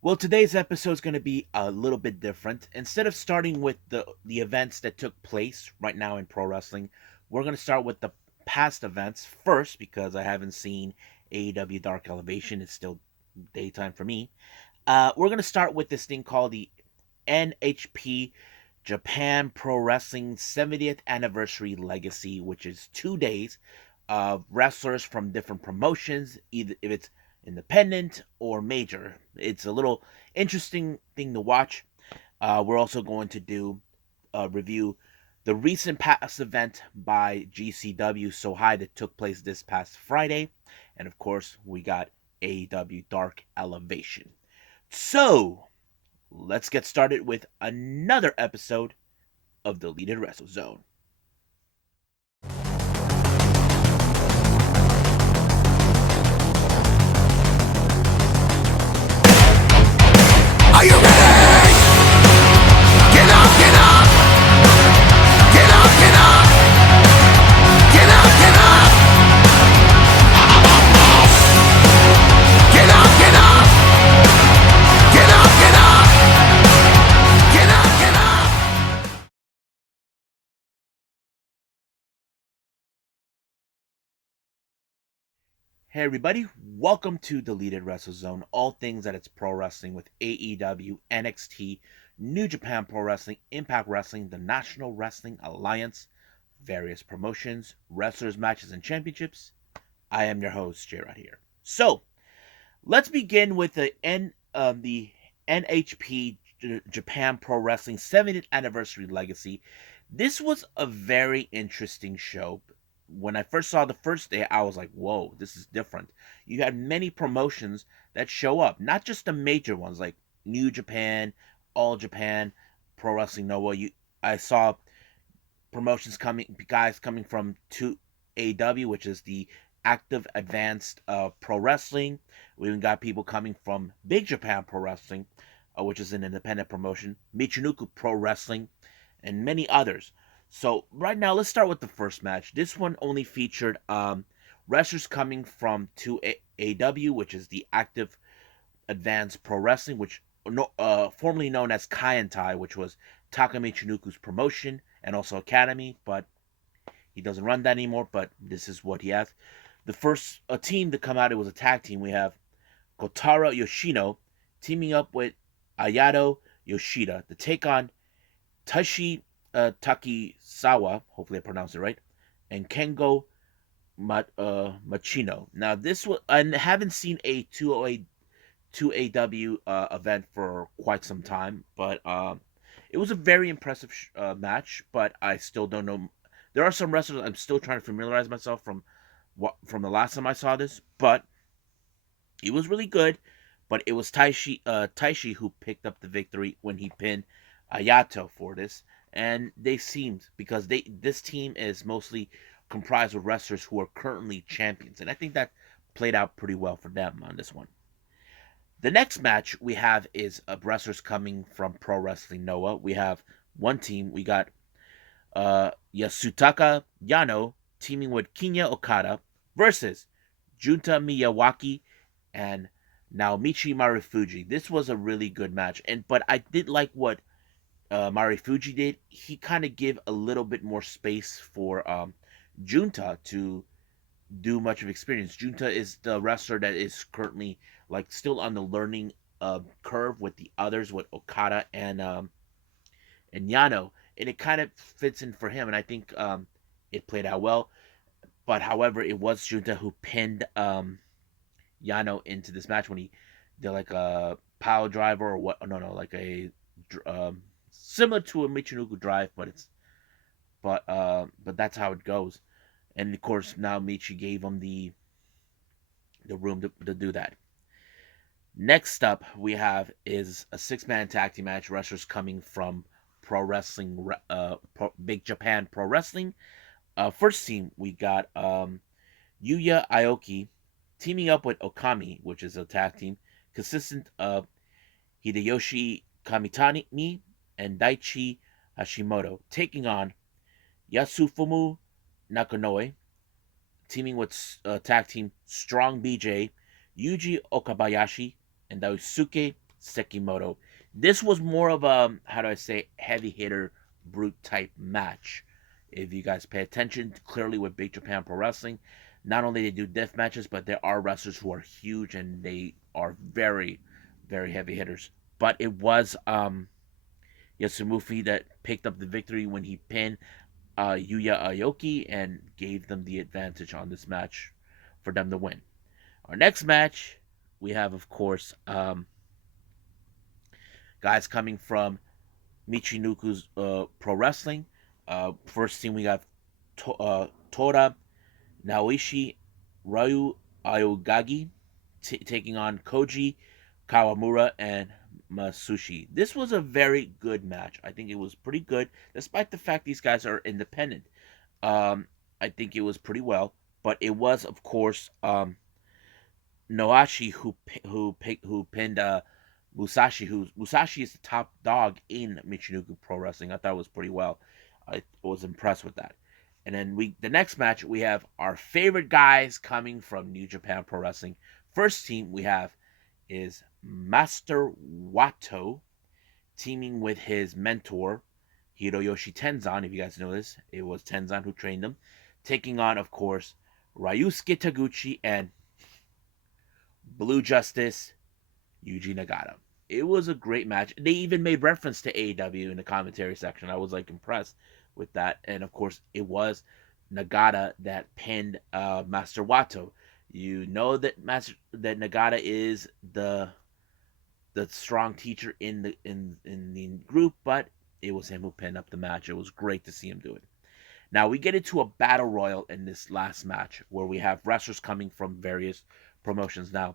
Well, today's episode is going to be a little bit different. Instead of starting with the events that took place right now in pro wrestling, we're going to start with the past events first because I haven't seen AEW Dark Elevation. It's still daytime for me. We're going to start with this thing called the NHP Japan Pro Wrestling 70th Anniversary Legacy, which is 2 days of wrestlers from different promotions, either if it's independent or major. It's a little interesting thing to watch. We're also going to do review the recent past event by GCW So High that took place this past Friday, and of course we got AEW Dark Elevation. So let's get started with another episode of Deleted Wrestle Zone. Are you ready? Get up, get up! Get up, get up! Get up, get up! Get up, get up! Get up, get up! Get up, get up! Hey everybody, welcome to Deleted Wrestle Zone, all things that it's pro wrestling with AEW, NXT, New Japan Pro Wrestling, Impact Wrestling, the National Wrestling Alliance, various promotions, wrestlers, matches, and championships. I am your host, J. Right here. So, let's begin with the NHP Japan Pro Wrestling 70th Anniversary Legacy. This was a very interesting show. When I first saw the first day, I was like, "Whoa, this is different." You had many promotions that show up, not just the major ones like New Japan, All Japan, Pro Wrestling Noah. I saw guys coming from 2AW, which is the Active Advanced Pro Wrestling. We even got people coming from Big Japan Pro Wrestling, which is an independent promotion, Michinoku Pro Wrestling, and many others. So right now, let's start with the first match. This one only featured wrestlers coming from 2AW, which is the Active Advanced Pro Wrestling, which formerly known as Kaientai, which was Taka Michinoku's promotion and also academy, but he doesn't run that anymore. But this is what he has. The first team to come out, it was a tag team. We have Kotaro Yoshino teaming up with Ayato Yoshida to take on Tashi Takisawa, hopefully I pronounced it right, and Kengo Machino. Now this was I haven't seen a 2AW event for quite some time, but it was a very impressive match. But I still don't know. There are some wrestlers I'm still trying to familiarize myself from the last time I saw this, but it was really good. But it was Taishi who picked up the victory when he pinned Ayato for this, and they seemed because this team is mostly comprised of wrestlers who are currently champions, and I think that played out pretty well for them on this one. The next match we have is wrestlers coming from Pro Wrestling Noah. We have one team. We got Yasutaka Yano teaming with Kinya Okada versus Junta Miyawaki and Naomichi Marufuji. This was a really good match, but I did like what Marufuji did. He kind of gave a little bit more space for Junta to do much of experience. Junta is the wrestler that is currently like still on the learning curve with the others, with Okada and Yano, and it kind of fits in for him. And I think it played out well. But however, it was Junta who pinned Yano into this match when he did like a power driver or what? No, like a similar to a Michinoku drive, but that's how it goes. And of course, now Michi gave him the room to do that. Next up, we have is a six-man tag team match. Wrestlers coming from Pro Wrestling, Big Japan Pro Wrestling. First team, we got Yuya Aoki teaming up with Okami, which is a tag team consistent of Hideyoshi Kamitani and Daichi Hashimoto, taking on Yasufumu Nakanoe, teaming with tag team Strong BJ, Yuji Okabayashi, and Daisuke Sekimoto. This was more of a, how do I say, heavy hitter, brute type match. If you guys pay attention, clearly with Big Japan Pro Wrestling, not only they do death matches, but there are wrestlers who are huge and they are very, very heavy hitters. But it was Yasumufi that picked up the victory when he pinned Yuya Aoki and gave them the advantage on this match for them to win. Our next match, we have, of course, guys coming from Michinoku's Pro Wrestling. First team, we got Tora Naoishi Ryu Aogagi taking on Koji Kawamura and Masushi. This was a very good match. I think it was pretty good, despite the fact these guys are independent. Um, I think it was pretty well, but it was, of course, Noashi who pinned Musashi. Who Musashi is the top dog in Michinoku Pro Wrestling. I thought it was pretty well. I was impressed with that. And then the next match we have our favorite guys coming from New Japan Pro Wrestling. First team we have is Master Wato teaming with his mentor Hiroyoshi Tenzan. If you guys know this, it was Tenzan who trained him, taking on, of course, Ryusuke Taguchi and Blue Justice Yuji Nagata. It was a great match. They even made reference to AEW in the commentary section. I was like impressed with that. And of course, it was Nagata that pinned Master Wato. You know that Nagata is the strong teacher in the group, but it was him who pinned up the match. It was great to see him do it. Now we get into a battle royal in this last match where we have wrestlers coming from various promotions. Now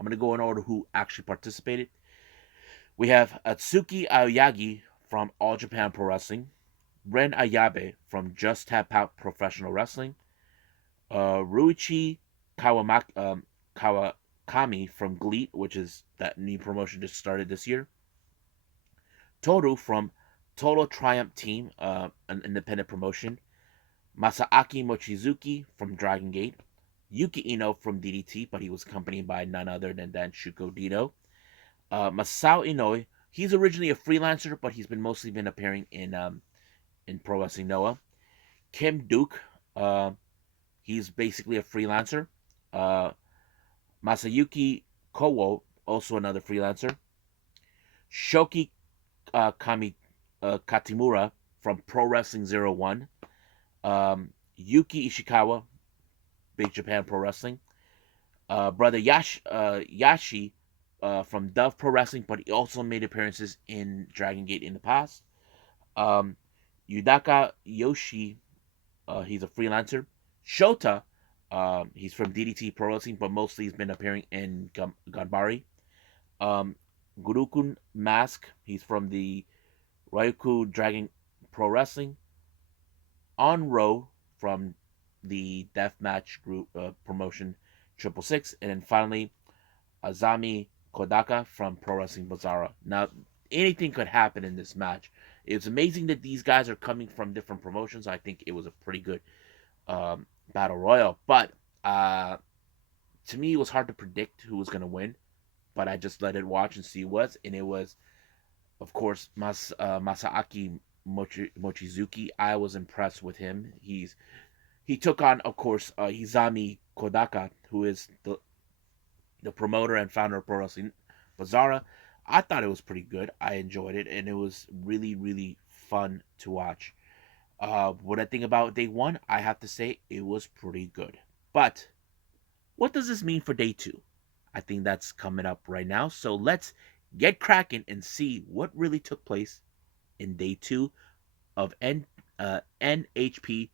I'm going to go in order who actually participated. We have Atsuki Aoyagi from All Japan Pro Wrestling, Ren Ayabe from Just Tap Out Professional Wrestling, Ruichi Kawakami from GLEAT, which is that new promotion just started this year, Toru from Total Triumph Team, an independent promotion, Masaaki Mochizuki from Dragon Gate, Yuki Ino from DDT, but he was accompanied by none other than Shuko Dino, Masao Inoue. He's originally a freelancer, but he's mostly been appearing in Pro Wrestling Noah. Kim Duke, he's basically a freelancer. Masayuki Kowo, also another freelancer. Shoki Katimura from Pro Wrestling 01. Yuki Ishikawa, Big Japan Pro Wrestling. Brother Yashi from Dove Pro Wrestling, but he also made appearances in Dragon Gate in the past. Yudaka Yoshi, he's a freelancer. Shota, he's from DDT Pro Wrestling, but mostly he's been appearing in Ganbari. Gurukun Mask, he's from the Ryuku Dragon Pro Wrestling. Onro from the Deathmatch Group promotion 666. And then finally, Azami Kodaka from Pro Wrestling Bazara. Now, anything could happen in this match. It's amazing that these guys are coming from different promotions. I think it was a pretty good battle royal. But to me, it was hard to predict who was going to win. But I just let it watch and see who was. And it was, of course, Masaaki Mochizuki. I was impressed with him. He took on, of course, Izami Kodaka, who is the promoter and founder of Pro Wrestling Bazara. I thought it was pretty good. I enjoyed it, and it was really, really fun to watch. What I think about day one, I have to say it was pretty good. But what does this mean for day two? I think that's coming up right now. So let's get cracking and see what really took place in day two of NHP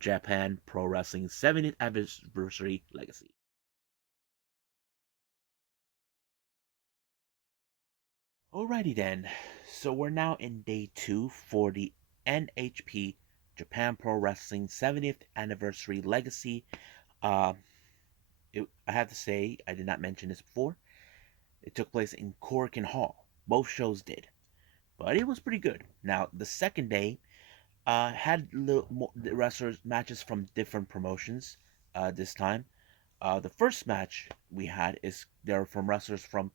Japan Pro Wrestling 70th Anniversary Legacy. Alrighty then, so we're now in day two for the NHP Japan Pro Wrestling 70th Anniversary Legacy. I have to say, I did not mention this before. It took place in Korakuen Hall. Both shows did, but it was pretty good. Now, the second day had little more wrestlers matches from different promotions. This time, the first match we had is they're from wrestlers from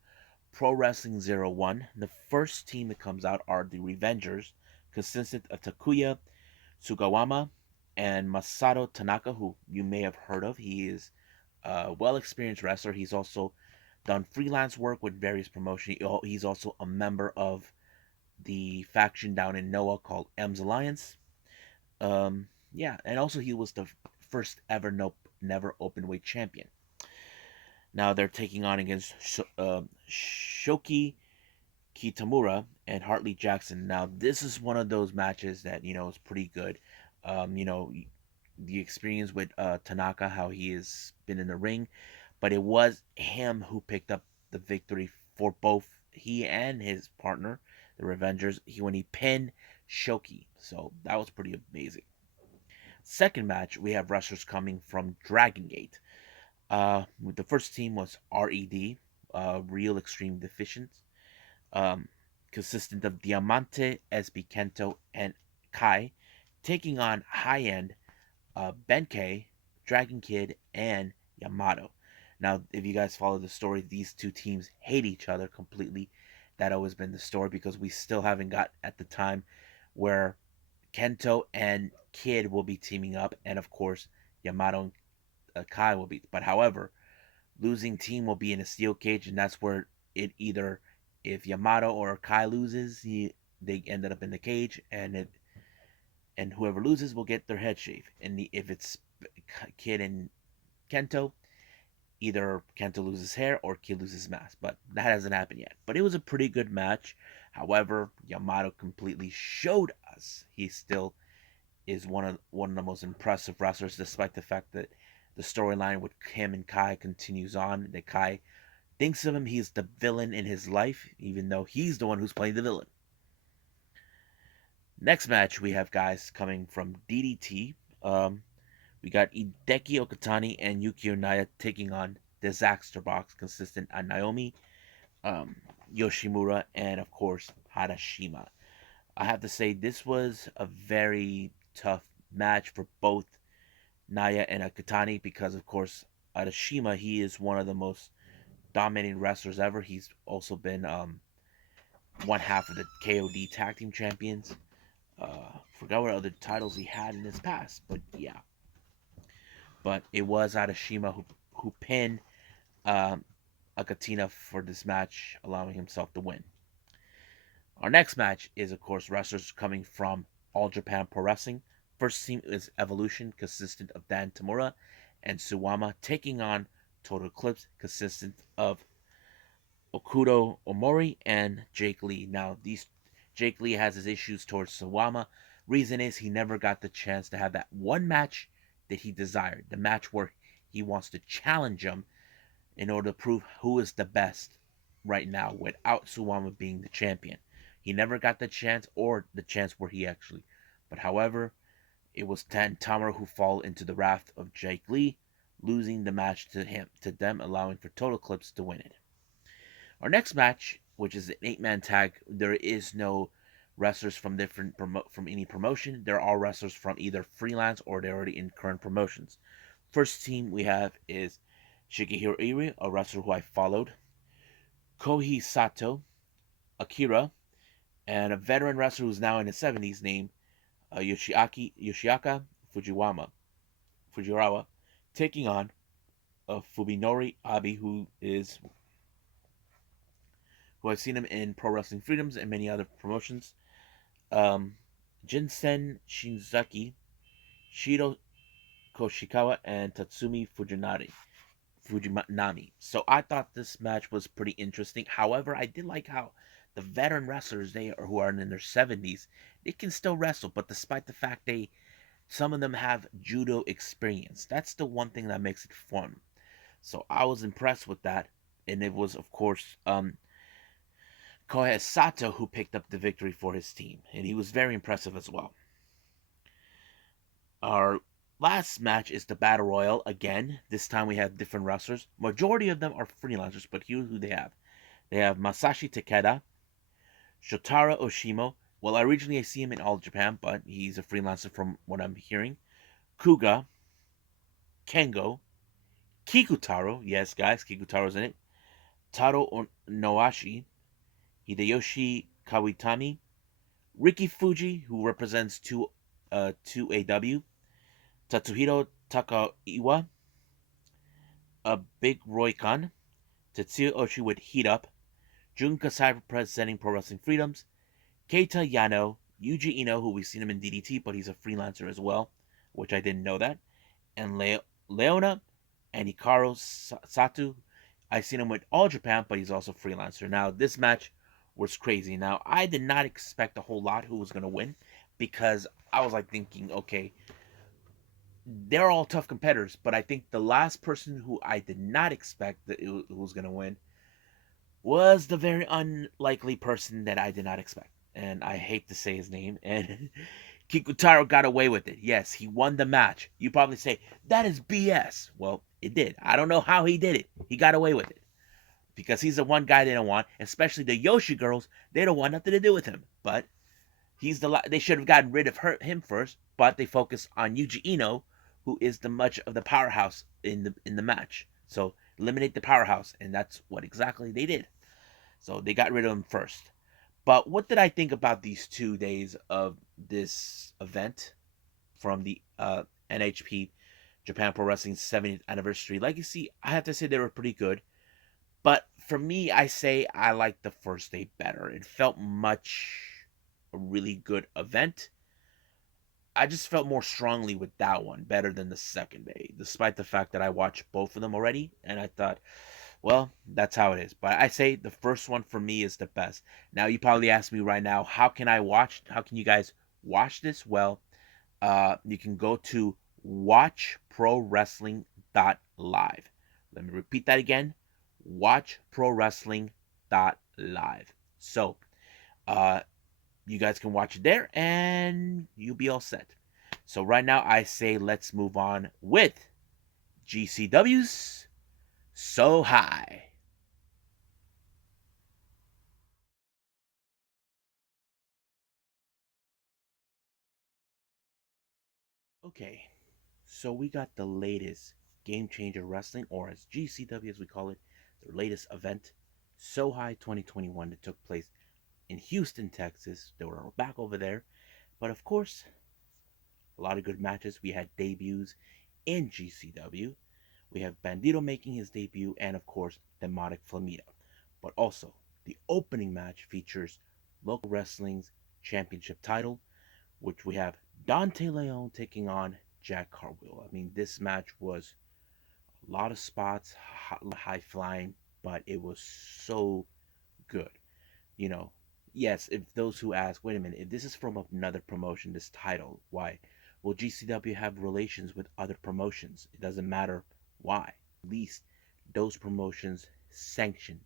Pro Wrestling 01. The first team that comes out are the Revengers, consistent of Takuya Sugawama and Masato Tanaka, who you may have heard of. He is a well experienced wrestler. He's also done freelance work with various promotions. He's also a member of the faction down in Noah called M's Alliance. Yeah, and also he was the first ever never open weight champion. Now they're taking on against Shoki Kitamura and Hartley Jackson. Now this is one of those matches that is pretty good. You know the experience with Tanaka, how he has been in the ring, but it was him who picked up the victory for both he and his partner, the Revengers, when he pinned Shoki. So that was pretty amazing. Second match, we have wrestlers coming from Dragon Gate. The first team was RED, Real Extreme Deficients, um, consistent of Diamante, SB Kento, and Kai, taking on high end Benkei, Dragon Kid, and Yamato. Now, if you guys follow the story, these two teams hate each other completely. That always been the story because we still haven't got at the time where Kento and Kid will be teaming up, and of course Yamato and Kai will be. But however, losing team will be in a steel cage, and that's where it either if Yamato or Kai loses, they ended up in the cage, and whoever loses will get their head shaved. And if it's Kid and Kento, either Kento loses hair or Kid loses mask. But that hasn't happened yet. But it was a pretty good match. However, Yamato completely showed us he still is one of the most impressive wrestlers, despite the fact that the storyline with him and Kai continues on. That Kai thinks of him, he's the villain in his life, even though he's the one who's playing the villain. Next match, we have guys coming from DDT. We got Hideki Okatani and Yuki Onaya taking on Disaster Box, consistent of Naomi, um, Yoshimura, and of course Harashima. I have to say this was a very tough match for both Naya and Akatani because, of course, Harashima, he is one of the most dominating wrestlers ever. He's also been one half of the KOD Tag Team Champions. Forgot what other titles he had in his past, but yeah. But it was Harashima who pinned um, Akatina for this match, allowing himself to win. Our next match is, of course, wrestlers coming from All Japan Pro Wrestling. First team is Evolution, consistent of Dan Tamura and Suwama, taking on Total Eclipse, consistent of Okudo Omori and Jake Lee. Now, Jake Lee has his issues towards Suwama. Reason is he never got the chance to have that one match that he desired, the match where he wants to challenge him in order to prove who is the best right now without Suwama being the champion. He never got the chance or the chance where he actually. But however, it was Tamura who fell into the wrath of Jake Lee, losing the match to them, allowing for Total Eclipse to win it. Our next match, which is an 8-man tag, there is no wrestlers from from any promotion. They're all wrestlers from either freelance or they're already in current promotions. First team we have is Shigehiro Iri, a wrestler who I followed, Kohei Sato, Akira, and a veteran wrestler who's now in his 70s named Yoshiaka Fujiwara, taking on Fubinori Abi, who I've seen him in Pro Wrestling Freedoms and many other promotions. Um, Jinsen Shinzaki, Shiro Koshikawa, and Tatsumi Fujinami. So I thought this match was pretty interesting. However, I did like how the veteran wrestlers who are in their 70s, they can still wrestle, but despite the fact some of them have judo experience. That's the one thing that makes it fun. So I was impressed with that, and it was of course Kohei Sato who picked up the victory for his team, and he was very impressive as well. Our last match is the Battle Royal again. This time we have different wrestlers. Majority of them are freelancers, but here's who they have. They have Masashi Takeda, Shotaro Oshimo. Well, originally I see him in All Japan, but he's a freelancer from what I'm hearing. Kuga, Kengo, Kikutaro. Yes, guys, Kikutaro's in it. Taro Noashi, Hideyoshi Kawitami, Ricky Fuji, who represents 2AW, Tatsuhiro Takaiwa, a Big Roy Khan, Tetsuya Oshi with Heat Up, Jun Kasai representing Pro Wrestling Freedoms, Keita Yano, Yuji Ino, who we've seen him in DDT, but he's a freelancer as well, which I didn't know that, and Leona and Hikaru Sato. I've seen him with All Japan, but he's also a freelancer. Now, this match was crazy. Now, I did not expect a whole lot who was going to win because I was like thinking, okay, they're all tough competitors, but I think the last person who I did not expect that it was going to win was the very unlikely person that I did not expect. And I hate to say his name. And Kikutaro got away with it. Yes, he won the match. You probably say, that is BS. Well, it did. I don't know how he did it. He got away with it. Because he's the one guy they don't want, especially the Yoshi girls. They don't want nothing to do with him. But they should have gotten rid of him first, but they focus on Yuji Ino, who is the much of the powerhouse in the match. So eliminate the powerhouse, and that's what exactly they did. So they got rid of him first. But what did I think about these 2 days of this event from the NHP Japan Pro Wrestling 70th anniversary legacy? I have to say they were pretty good. But for me, I say I like the first day better. It felt much a really good event. I just felt more strongly with that one better than the second day, despite the fact that I watched both of them already, and I thought, well, that's how it is. But I say the first one for me is the best. Now you probably ask me right now, how can you guys watch this? Well, you can go to watchprowrestling.live. Let me repeat that again. Watchprowrestling.live. So, uh, you guys can watch it there and you'll be all set. So right now I say let's move on with GCW's So High. Okay, so we got the latest Game Changer Wrestling, or as GCW as we call it, their latest event, So High 2021, that took place in Houston, Texas. They were back over there, but of course, a lot of good matches. We had debuts in GCW. We have Bandito making his debut, and of course, Demotic Flamita. But also, the opening match features local wrestling's championship title, which we have Dante Leon taking on Jack Cartwheel. I mean, this match was a lot of spots, high flying, but it was so good. You know, yes, if those who ask, wait a minute, if this is from another promotion, this title, why? Will GCW have relations with other promotions? It doesn't matter why. At least those promotions sanction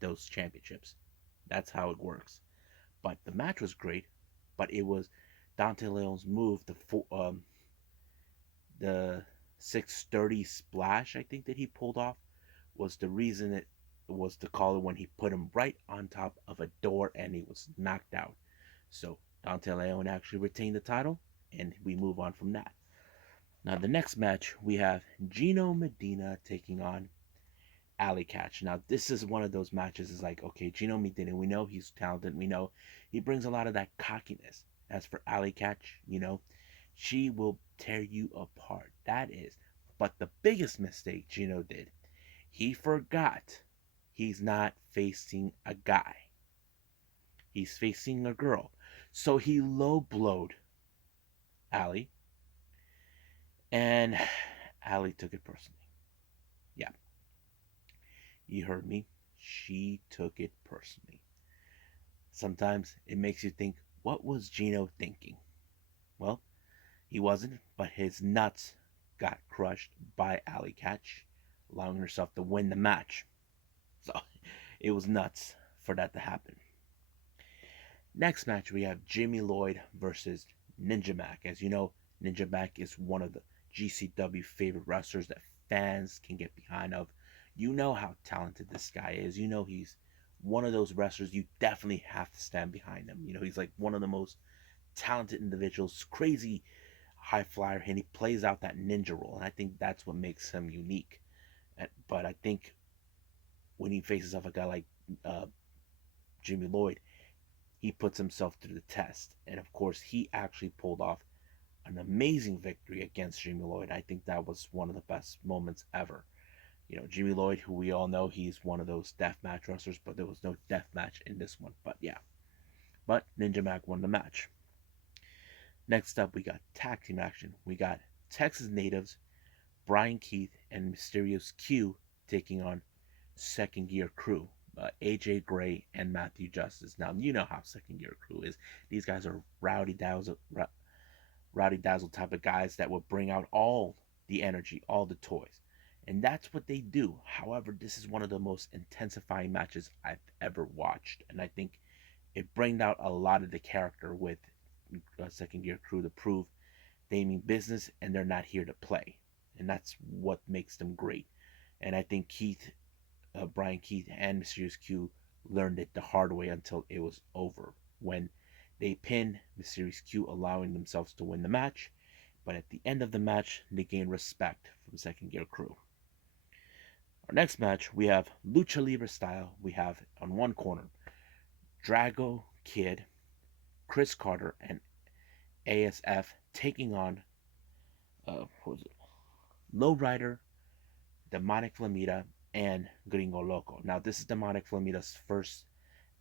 those championships. That's how it works. But the match was great, but it was Dante Leon's move, the 630 splash, I think that he pulled off, was the reason it was the caller when he put him right on top of a door and he was knocked out. So Dante Leon actually retained the title, and we move on from that. Now the next match we have Gino Medina taking on Alley Catch. Now this is one of those matches. Is like, okay, Gino Medina, we know he's talented. We know he brings a lot of that cockiness. As for Alley Catch, she will tear you apart. That is. But the biggest mistake Gino did, he forgot he's not facing a guy. He's facing a girl. So he low blowed Allie, and Allie took it personally. Yeah, you heard me. She took it personally. Sometimes it makes you think, what was Gino thinking? Well, he wasn't, but his nuts got crushed by Alley Catch, allowing herself to win the match. So it was nuts for that to happen. Next match, we have Jimmy Lloyd versus Ninja Mac. As you know, Ninja Mac is one of the GCW favorite wrestlers that fans can get behind of. You know how talented this guy is. You know he's one of those wrestlers you definitely have to stand behind him. He's like one of the most talented individuals, crazy high flyer, and he plays out that ninja role. And I think that's what makes him unique. But I think when he faces off a guy like uh, Jimmy Lloyd, he puts himself through the test. And of course, he actually pulled off an amazing victory against Jimmy Lloyd. I think that was one of the best moments ever. You know, Jimmy Lloyd, who we all know, he's one of those deathmatch wrestlers, but there was no deathmatch in this one. But yeah, but Ninja Mac won the match. Next up, we got tag team action. We got Texas natives Brian Keith and Mysterious Q taking on Second Gear Crew, AJ Gray and Matthew Justice. Now you know how Second Gear Crew is. These guys are rowdy dazzle type of guys that will bring out all the energy, all the toys. And that's what they do. However, this is one of the most intensifying matches I've ever watched. And I think it brought out a lot of the character with Second Gear Crew to prove they mean business and they're not here to play. And that's what makes them great. And I think Brian Keith and Mysterious Q learned it the hard way until it was over when they pinned Mysterious Q, allowing themselves to win the match. But at the end of the match, they gained respect from Second Gear Crew. Our next match, we have Lucha Libre style. We have on one corner Drago Kid, Chris Carter, and ASF taking on what was it? Lowrider, Demonic Flamita, and Gringo Loco. Now, this is Demonic Flamita's first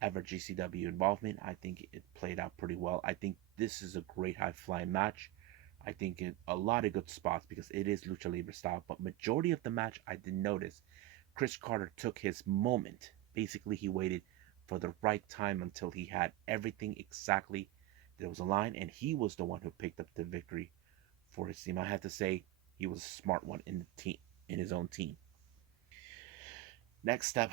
ever GCW involvement. I think it played out pretty well. I think this is a great high flying match. I think a lot of good spots because it is Lucha Libre style. But majority of the match, I did notice Chris Carter took his moment. Basically, he waited for the right time until he had everything exactly that was aligned, and he was the one who picked up the victory for his team. I have to say, he was a smart one in the team, in his own team. Next up,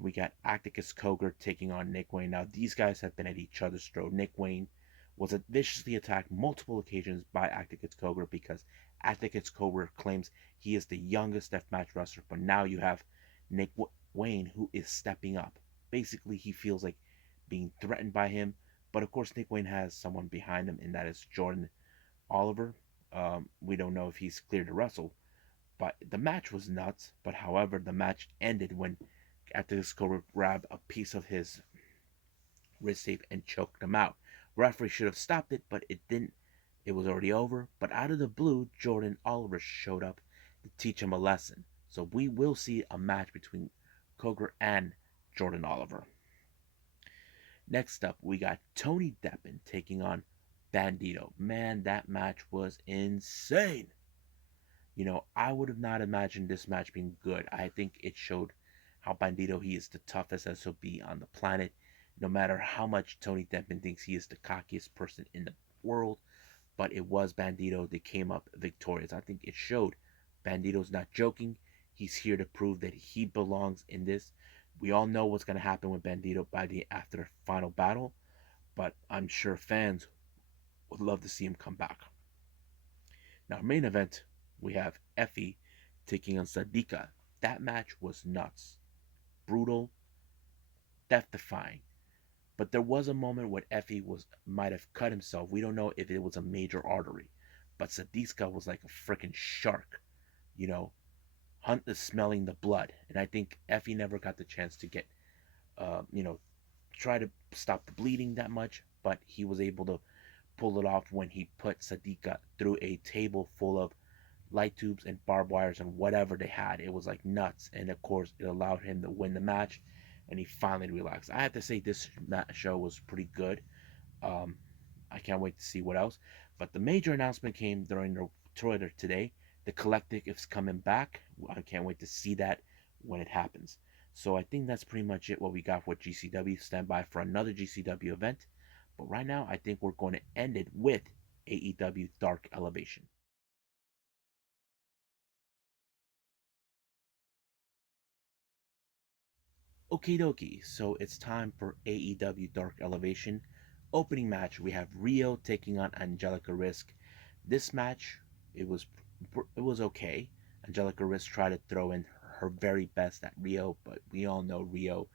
we got Acticus Cogar taking on Nick Wayne. Now, these guys have been at each other's throat. Nick Wayne was viciously attacked multiple occasions by Acticus Cogar because Acticus Cogar claims he is the youngest deathmatch wrestler. But now you have Nick Wayne who is stepping up. Basically, he feels like being threatened by him. But of course, Nick Wayne has someone behind him, and that is Jordan Oliver. We don't know if he's cleared to wrestle. But the match was nuts. But however, the match ended when Acticus Cogar grabbed a piece of his wrist tape and choked him out. Referee should have stopped it, but it didn't. It was already over. But out of the blue, Jordan Oliver showed up to teach him a lesson. So we will see a match between Cogar and Jordan Oliver. Next up, we got Tony Deppen taking on Bandito. Man, that match was insane. You know, I would have not imagined this match being good. I think it showed how Bandito, he is the toughest SOB on the planet. No matter how much Tony Deppen thinks he is the cockiest person in the world, but it was Bandito that came up victorious. I think it showed Bandito's not joking. He's here to prove that he belongs in this. We all know what's going to happen with Bandito by the after final battle, but I'm sure fans would love to see him come back. Now, main event, we have Effie taking on Sadika. That match was nuts, brutal, death-defying. But there was a moment where Effie might have cut himself. We don't know if it was a major artery, but Sadika was like a freaking shark, you know, Hunt is smelling the blood, and I think Effie never got the chance to get, you know, try to stop the bleeding that much, but he was able to pull it off when he put Sadika through a table full of light tubes and barbed wires and whatever they had. It was like nuts, and of course, it allowed him to win the match, and he finally relaxed. I have to say, this show was pretty good. Um, I can't wait to see what else. But the major announcement came during the Twitter today. The Collective is coming back. I can't wait to see that when it happens. So I think that's pretty much it what we got with GCW. Stand by for another GCW event. But right now, I think we're going to end it with AEW Dark Elevation. Okie dokie, so it's time for AEW Dark Elevation. Opening match, we have Rio taking on Angelica Risk. This match, it was okay. Angelica Risk tried to throw in her very best at Rio, but we all know Rio.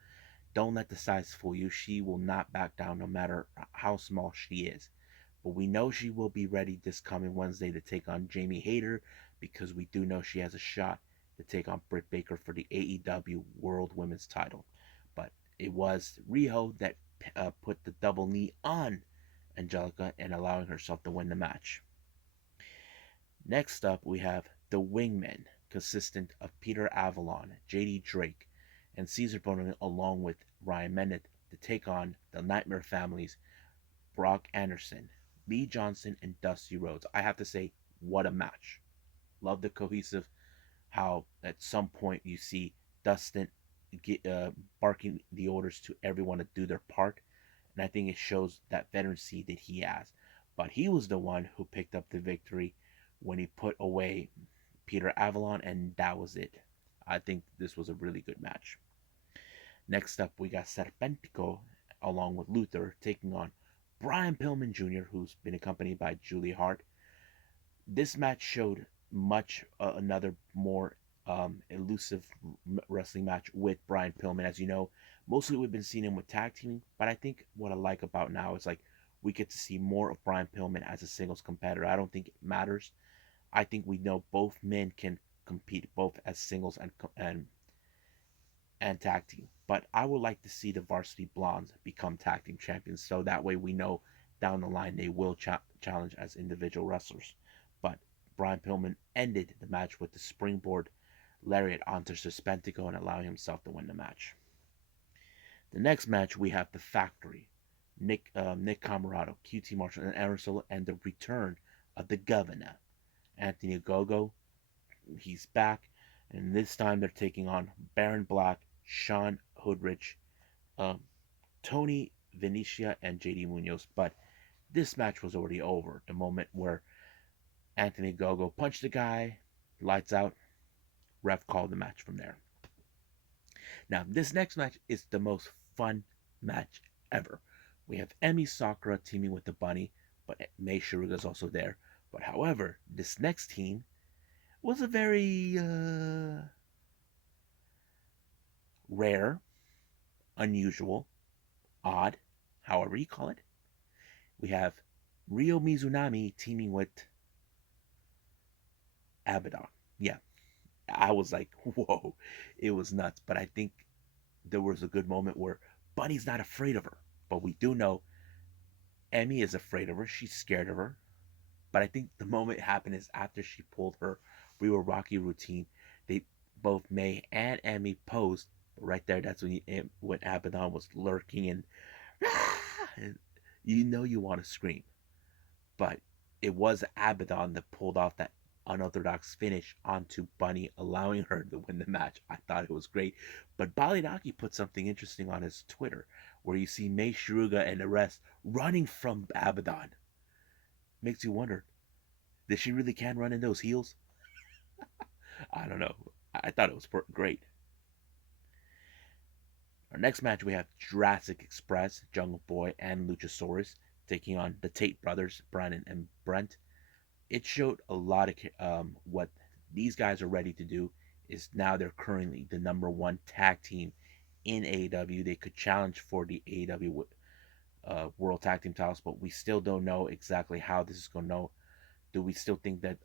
Don't let the size fool you. She will not back down no matter how small she is. But we know she will be ready this coming Wednesday to take on Jamie Hayter because we do know she has a shot to take on Britt Baker for the AEW World Women's title. But it was Riho that put the double knee on Angelica and allowing herself to win the match. Next up, we have the Wingmen, consistent of Peter Avalon, JD Drake, and Caesar Bonner, along with Ryan Mendez, to take on the Nightmare Families, Brock Anderson, Lee Johnson, and Dusty Rhodes. I have to say, what a match. Love the cohesive, how at some point you see Dustin barking the orders to everyone to do their part. And I think it shows that veterancy that he has. But he was the one who picked up the victory when he put away Peter Avalon, and that was it. I think this was a really good match. Next up, we got Serpentico along with Luther taking on Brian Pillman Jr., who's been accompanied by Julia Hart. This match showed much another more elusive wrestling match with Brian Pillman. As you know, mostly we've been seeing him with tag teaming, but I think what I like about now is like we get to see more of Brian Pillman as a singles competitor. I don't think it matters. I think we know both men can compete both as singles and tag team. But I would like to see the Varsity Blondes become tag team champions, so that way we know down the line they will challenge as individual wrestlers. But Brian Pillman ended the match with the springboard lariat onto Serpentico and allowing himself to win the match. The next match we have the Factory, Nick Camarado, QT Marshall, and Aaron Solo, and the return of the Governor, Anthony Agogo. He's back, and this time they're taking on Baron Black, Sean Hoodrich, Tony Venetia, and JD Munoz. But this match was already over. The moment where Anthony Agogo punched the guy, lights out, ref called the match from there. Now, this next match is the most fun match ever. We have Emi Sakura teaming with the Bunny, but Mei Shiruga is also there. But however, this next team was a very rare, unusual, odd, however you call it. We have Ryo Mizunami teaming with Abaddon. Yeah, I was like, whoa, it was nuts. But I think there was a good moment where Bunny's not afraid of her. But we do know Emmy is afraid of her. She's scared of her. But I think the moment it happened is after she pulled her We Were Rocky routine. They both May and Emmy posed. But right there, that's when Abaddon was lurking and you know you want to scream. But it was Abaddon that pulled off that unorthodox finish onto Bunny, allowing her to win the match. I thought it was great. But Balinaki put something interesting on his Twitter, where you see Mei Shiruga and the rest running from Abaddon. Makes you wonder, did she really can run in those heels? I don't know. I thought it was great. Our next match, we have Jurassic Express, Jungle Boy, and Luchasaurus taking on the Tate brothers, Brandon and Brent. It showed a lot of what these guys are ready to do. Is now they're currently the number one tag team in AEW. They could challenge for the AEW World Tag Team titles, but we still don't know exactly how this is going to go. Do we still think that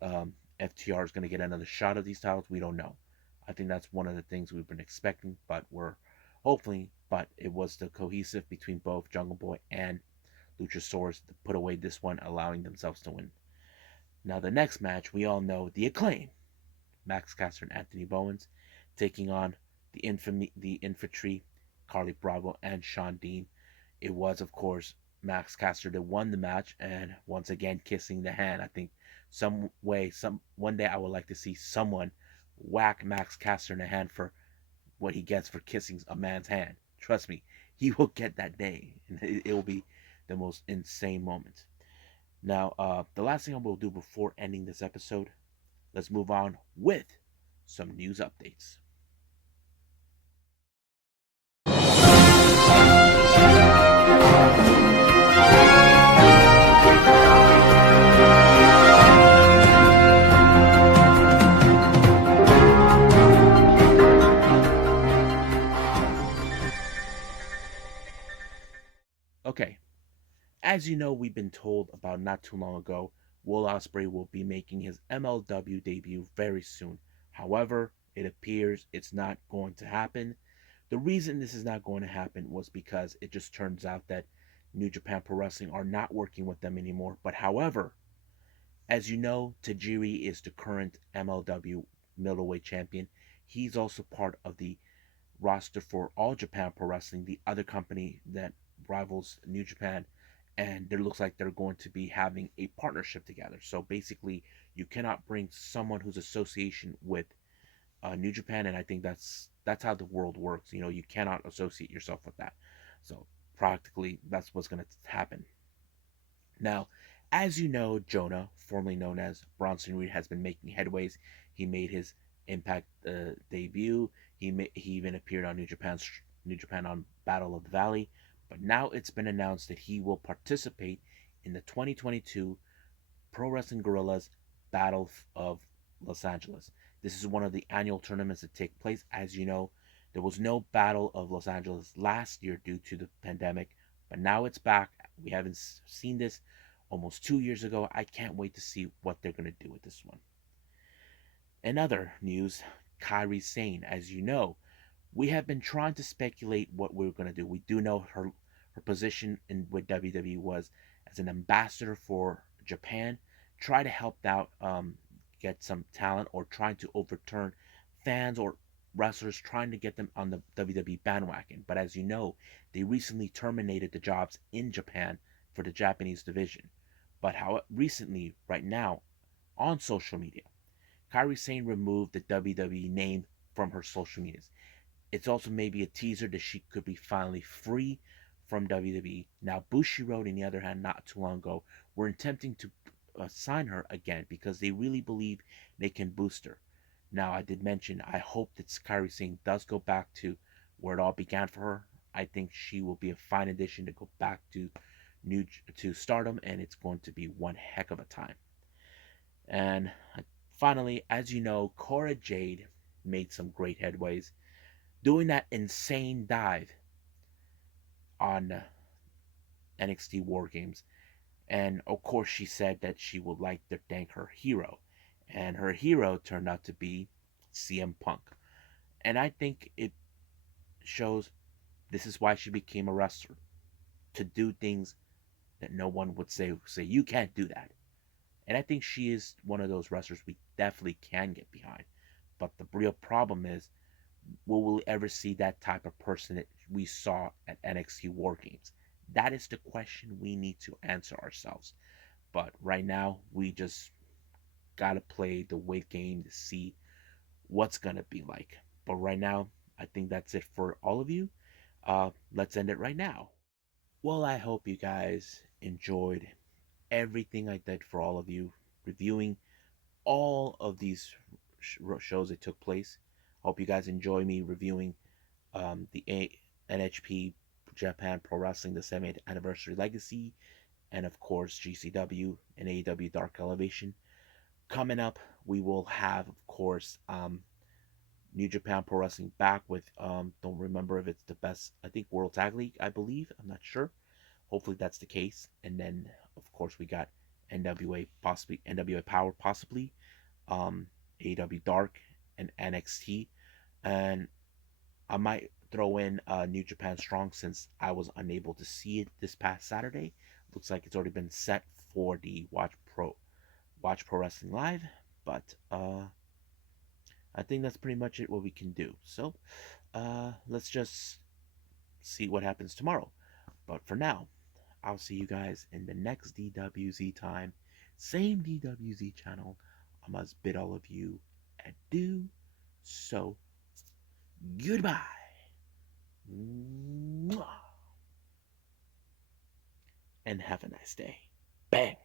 FTR is going to get another shot of these titles? We don't know. I think that's one of the things we've been expecting, but we're hopefully. But it was the cohesive between both Jungle Boy and Luchasaurus to put away this one, allowing themselves to win. Now the next match, we all know the Acclaim, Max Caster and Anthony Bowens, taking on the Infantry, Carly Bravo and Sean Dean. It was, of course, Max Caster that won the match, and once again kissing the hand. I think one day I would like to see someone whack Max Caster in the hand for what he gets for kissing a man's hand. Trust me, he will get that day, and it will be the most insane moment. Now, the last thing I will do before ending this episode, let's move on with some news updates. Okay, as you know, we've been told about not too long ago, Will Ospreay will be making his MLW debut very soon. However, It appears it's not going to happen. The reason this is not going to happen was because it just turns out that New Japan Pro Wrestling are not working with them anymore. But however, as you know, Tajiri is the current MLW middleweight champion. He's also part of the roster for All Japan Pro Wrestling, the other company that rivals New Japan, and it looks like they're going to be having a partnership together. So basically, you cannot bring someone whose association with New Japan, and I think that's how the world works. You know, you cannot associate yourself with that. So practically, that's what's going to happen. Now, as you know, Jonah, formerly known as Bronson Reed, has been making headways. He made his Impact debut. He even appeared on New Japan on Battle of the Valley. But now it's been announced that he will participate in the 2022 Pro Wrestling Guerrillas Battle of Los Angeles. This is one of the annual tournaments that take place. As you know, there was no Battle of Los Angeles last year due to the pandemic, but now it's back. We haven't seen this almost 2 years ago. I can't wait to see what they're going to do with this one. In other news, Kaire Sane, as you know, we have been trying to speculate what we're going to do. We do know her position with WWE was as an ambassador for Japan, try to help out, get some talent, or trying to overturn fans or wrestlers trying to get them on the WWE bandwagon. But as you know, they recently terminated the jobs in Japan for the Japanese division. But how recently, right now, on social media, Kairi Sane removed the WWE name from her social medias. It's also maybe a teaser that she could be finally free from WWE. Now, Bushiroad, on the other hand, not too long ago, were attempting to sign her again because they really believe they can boost her. Now, I did mention I hope that Kairi Sane does go back to where it all began for her. I think she will be a fine addition to go back to Stardom, and it's going to be one heck of a time. And finally, as you know, Cora Jade made some great headways doing that insane dive on NXT War Games. And of course, she said that she would like to thank her hero. And her hero turned out to be CM Punk. And I think it shows this is why she became a wrestler, to do things that no one would say you can't do that. And I think she is one of those wrestlers we definitely can get behind. But the real problem is, will we ever see that type of person that we saw at NXT War Games? That is the question we need to answer ourselves. But right now, we just gotta play the wait game to see what's gonna be like. But right now, I think that's it for all of you. Let's end it right now. Well, I hope you guys enjoyed everything I did for all of you, reviewing all of these shows that took place. Hope you guys enjoy me reviewing the NHP Japan Pro Wrestling, the 70th Anniversary Legacy, and of course GCW and AEW Dark Elevation. Coming up, we will have, of course, New Japan Pro Wrestling back with, don't remember if it's the best, I think World Tag League, I believe. I'm not sure. Hopefully that's the case. And then, of course, we got NWA, possibly NWA Power, possibly, AEW Dark, and NXT. And I might throw in New Japan Strong since I was unable to see it this past Saturday. Looks like it's already been set for the Watch Pro Wrestling Live, but I think that's pretty much it what we can do. So let's just see what happens tomorrow. But for now, I'll see you guys in the next DWZ time, same DWZ channel. I must bid all of you adieu. So goodbye. And have a nice day. Bang.